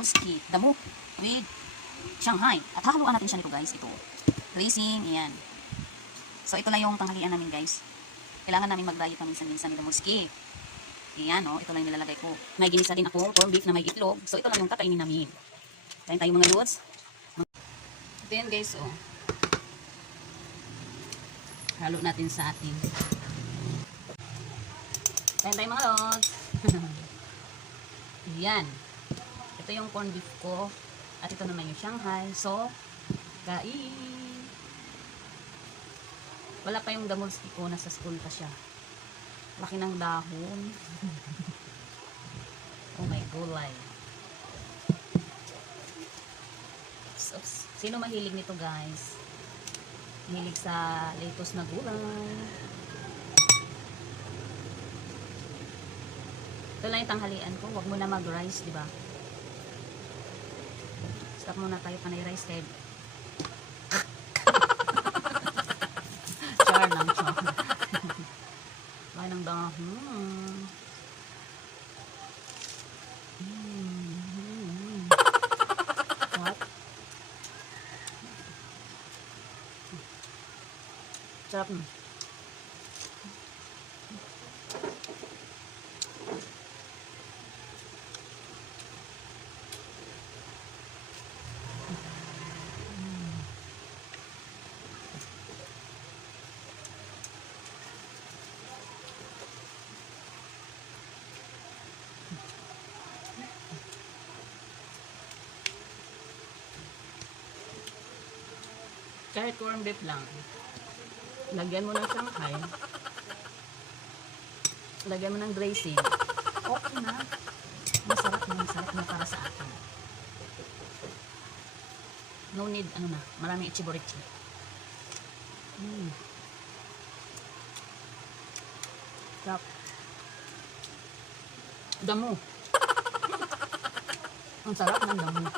damuski, damo with Shanghai. At hahaluan natin siya nito guys, ito. Dressing, ayan. So ito na yung tanghalian namin guys. Kailangan namin mag-diet paminsan-minsan ni damuski. Ayan o, ito lang yung nilalagay ko. May ginisa din ako, corned beef na may itlog. So ito lang yung kakainin namin. Kain tayo mga lods. Ito yan guys o. Halo natin sa ating. Kain tayo mga lods. Yan. Ito yung corned beef ko. At ito naman yung Shanghai. So, kain. Wala pa yung damuski ko. Nasa school pa siya. Laki ng dahon. Oh my gulay. So, sino mahilig nito guys? Mahilig sa lettuce na gulay. Ito lang yung tanghalian ko. Huwag mo na mag-rice, di ba? Stop muna tayo panay rice kay char lang, char. Kaya ng dahon. What? Sarap na. Kahit corned beef lang, lagyan mo ng Shanghai, lagyan mo ng dressing, okay na. Masarap na para sa akin. No need, ano na, maraming ichiborichi. Sarap. Damo. Ang sarap ng damo.